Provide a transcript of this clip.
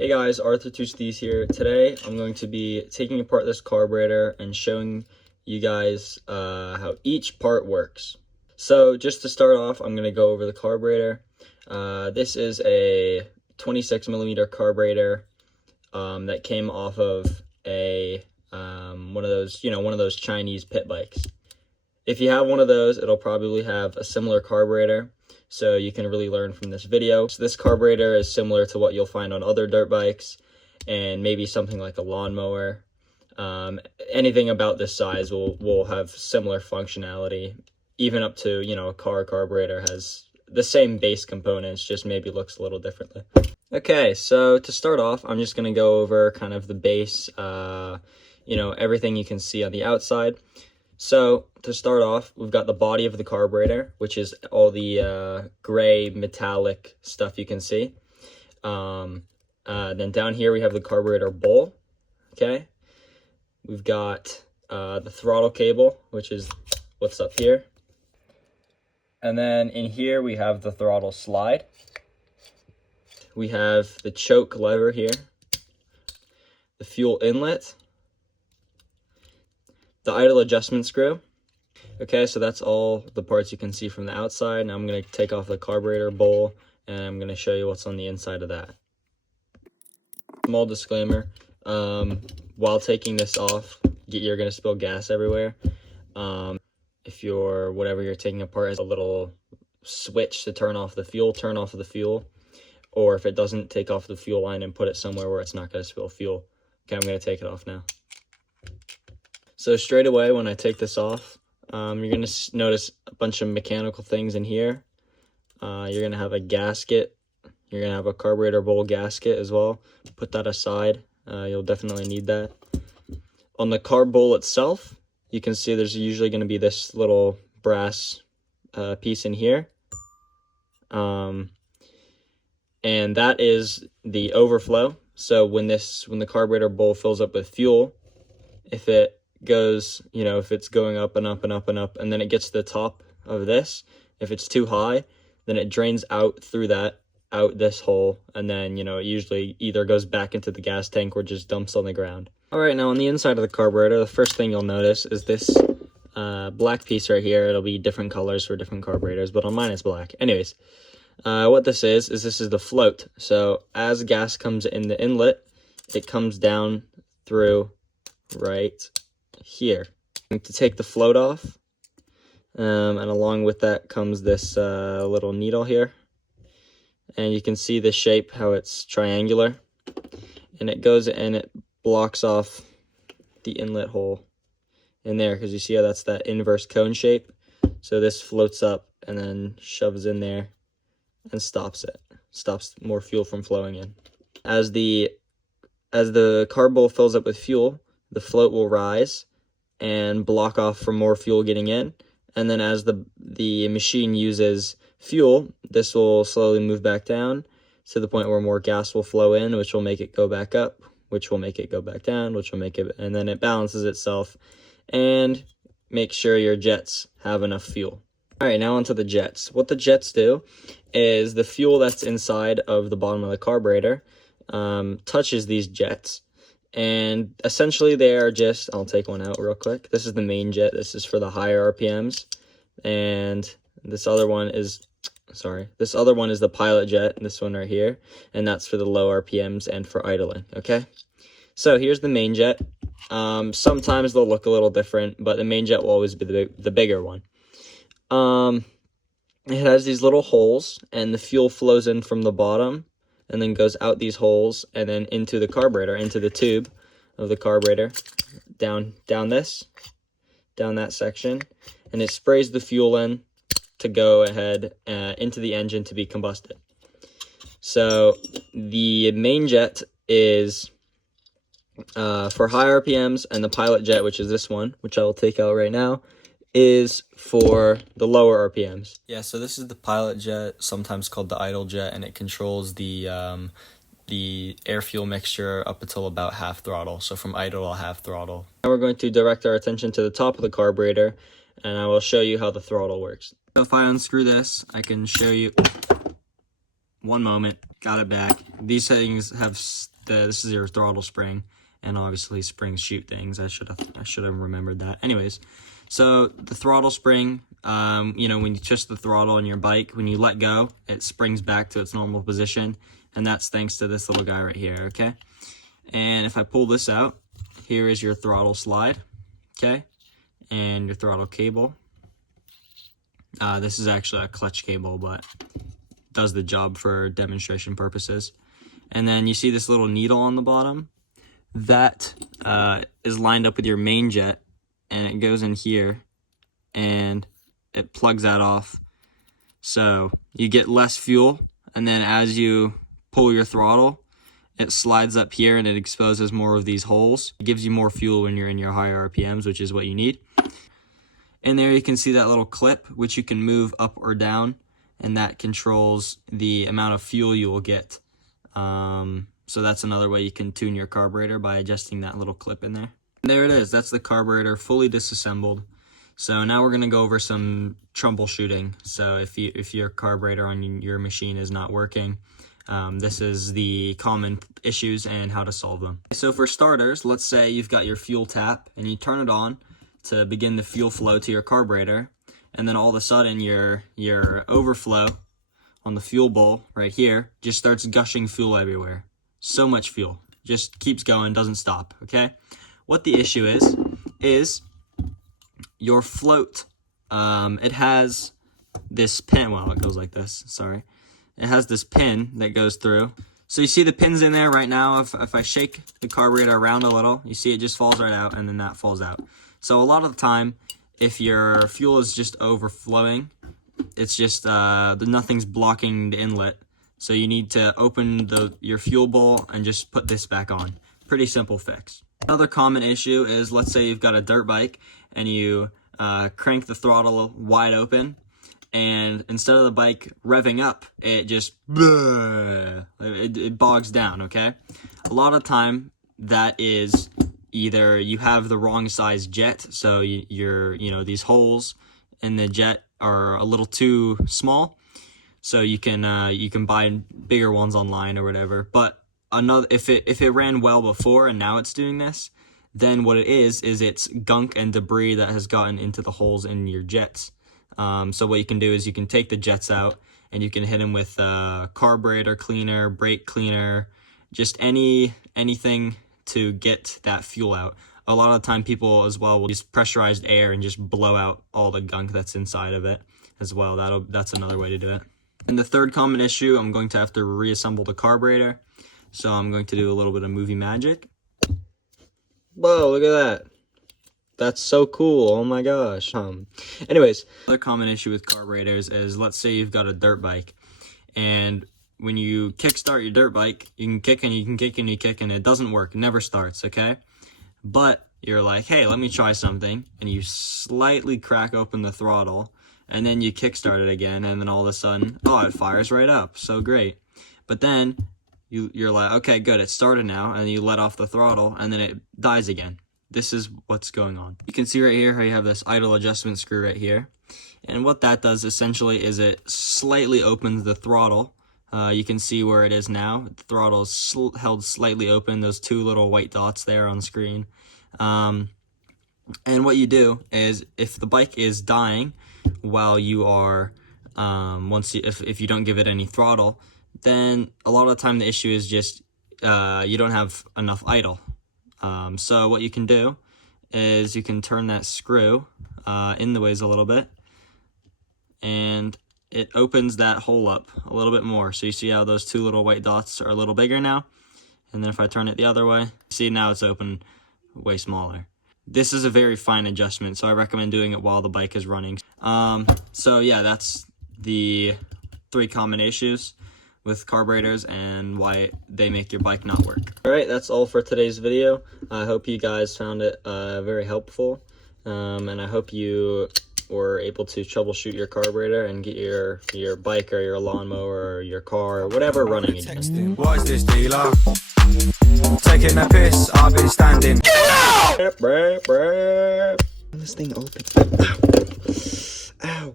Hey guys, Arthur Tuesdays here. Today I'm going to be taking apart this carburetor and showing you guys how each part works. So just to start off, I'm going to go over the carburetor. This is a 26mm carburetor that came off of a one of those Chinese pit bikes. If you have one of those, it'll probably have a similar carburetor, so you can really learn from this video. So this carburetor is similar to what you'll find on other dirt bikes and maybe something like a lawnmower. Anything about this size will have similar functionality, even up to, a car carburetor has the same base components, just maybe looks a little differently. Okay, so to start off, I'm just going to go over kind of the base, everything you can see on the outside. So to start off, we've got the body of the carburetor, which is all the gray metallic stuff you can see. Then down here we have the carburetor bowl. Okay, we've got the throttle cable, which is what's up here. And then in here we have the throttle slide. We have the choke lever here, the fuel inlet, the idle adjustment screw. Okay, so that's all the parts you can see from the outside. Now I'm going to take off the carburetor bowl and I'm going to show you what's on the inside of that. Small disclaimer, while taking this off, you're going to spill gas everywhere. If whatever you're taking apart has a little switch to turn off the fuel, turn off the fuel. Or if it doesn't, take off the fuel line and put it somewhere where it's not going to spill fuel. Okay, I'm going to take it off now. So straight away, when I take this off, you're going to notice a bunch of mechanical things in here. You're going to have a gasket. You're going to have a carburetor bowl gasket as well. Put that aside. You'll definitely need that. On the carb bowl itself, you can see there's usually going to be this little brass piece in here. And that is the overflow. So when the carburetor bowl fills up with fuel, if it goes, if it's going up and up and up and up, and then it gets to the top of this, if it's too high, then it drains out through out this hole, and then, it usually either goes back into the gas tank or just dumps on the ground. All right, now on the inside of the carburetor, the first thing you'll notice is this black piece right here. It'll be different colors for different carburetors, but on mine it's black. Anyways, what this is the float. So as gas comes in the inlet, it comes down through right here. To take the float off, and along with that comes this little needle here, and you can see the shape, how it's triangular, and it goes and it blocks off the inlet hole in there, because you see how that's that inverse cone shape. So this floats up and then shoves in there and stops more fuel from flowing in. As the carb bowl fills up with fuel, the float will rise and block off from more fuel getting in, and then as the machine uses fuel, this will slowly move back down to the point where more gas will flow in, which will make it go back up, which will make it go back down, which will make it, and then it balances itself and make sure your jets have enough fuel. All right, now onto the jets. What the jets do is the fuel that's inside of the bottom of the carburetor touches these jets. And essentially they are just, I'll take one out real quick. This is the main jet. This is for the higher RPMs. And this other one is the pilot jet, this one right here. And that's for the low RPMs and for idling, okay? So here's the main jet. Sometimes they'll look a little different, but the main jet will always be the bigger one. It has these little holes, and the fuel flows in from the bottom and then goes out these holes and then into the carburetor, into the tube of the carburetor, down that section, and it sprays the fuel in to go ahead into the engine to be combusted. So the main jet is for high RPMs, and the pilot jet, which is this one, which I will take out right now, is for the lower RPMs. Yeah, so this is the pilot jet, sometimes called the idle jet, and it controls the air-fuel mixture up until about half throttle, so from idle to half throttle. Now we're going to direct our attention to the top of the carburetor, and I will show you how the throttle works. So if I unscrew this, I can show you. One moment, got it back. These settings have this is your throttle spring, and obviously springs shoot things. I should have remembered that. Anyways, so the throttle spring, you know, when you twist the throttle on your bike, when you let go, it springs back to its normal position, and that's thanks to this little guy right here, okay? And if I pull this out, here is your throttle slide, okay? And your throttle cable. This is actually a clutch cable, but does the job for demonstration purposes. And then you see this little needle on the bottom? That is lined up with your main jet, and it goes in here, and it plugs that off. So you get less fuel, and then as you pull your throttle, it slides up here and it exposes more of these holes. It gives you more fuel when you're in your higher RPMs, which is what you need. And there you can see that little clip, which you can move up or down, and that controls the amount of fuel you will get. So that's another way you can tune your carburetor, by adjusting that little clip in there. And there it is. That's the carburetor fully disassembled. So now we're going to go over some troubleshooting. So if your carburetor on your machine is not working, this is the common issues and how to solve them. So for starters, let's say you've got your fuel tap and you turn it on to begin the fuel flow to your carburetor, and then all of a sudden your overflow on the fuel bowl right here just starts gushing fuel everywhere. So much fuel. Just keeps going, doesn't stop, okay? What the issue is your float. It has this pin, well, it goes like this, sorry. It has this pin that goes through. So you see the pins in there right now. If I shake the carburetor around a little, you see it just falls right out, and then that falls out. So a lot of the time, if your fuel is just overflowing, it's just nothing's blocking the inlet. So you need to open your fuel bowl and just put this back on. Pretty simple fix. Another common issue is, let's say you've got a dirt bike and you crank the throttle wide open, and instead of the bike revving up, it just it bogs down, okay? A lot of time that is either you have the wrong size jet, so these holes in the jet are a little too small, so you can buy bigger ones online or whatever. But if it ran well before and now it's doing this, then what it is it's gunk and debris that has gotten into the holes in your jets. So what you can do is you can take the jets out and you can hit them with carburetor cleaner, brake cleaner, just anything to get that fuel out. A lot of the time people as well will use pressurized air and just blow out all the gunk that's inside of it as well. That's another way to do it. And the third common issue, I'm going to have to reassemble the carburetor. So I'm going to do a little bit of movie magic. Whoa, look at that. That's so cool. Oh my gosh. Anyways, another common issue with carburetors is, let's say you've got a dirt bike, and when you kickstart your dirt bike, you can kick and you can kick and you kick and it doesn't work. It never starts, okay? But you're like, hey, let me try something. And you slightly crack open the throttle, and then you kickstart it again, and then all of a sudden, oh, it fires right up. So great. But then you're like, okay, good, it started now, and you let off the throttle, and then it dies again. This is what's going on. You can see right here how you have this idle adjustment screw right here. And what that does essentially is it slightly opens the throttle. You can see where it is now. The throttle is held slightly open, those two little white dots there on screen. And what you do is, if the bike is dying while you are, if you don't give it any throttle, then a lot of the time the issue is just you don't have enough idle. So what you can do is you can turn that screw in the ways a little bit, and it opens that hole up a little bit more. So you see how those two little white dots are a little bigger now? And then if I turn it the other way, see, now it's open way smaller. This is a very fine adjustment, so I recommend doing it while the bike is running. So yeah, that's the 3 common issues with carburetors and why they make your bike not work. Alright, that's all for today's video. I hope you guys found it very helpful, and I hope you were able to troubleshoot your carburetor and get your bike or your lawnmower or your car or whatever running again. What is this, dealer? Taking a piss, I've been standing. This thing open. Ow. Ow.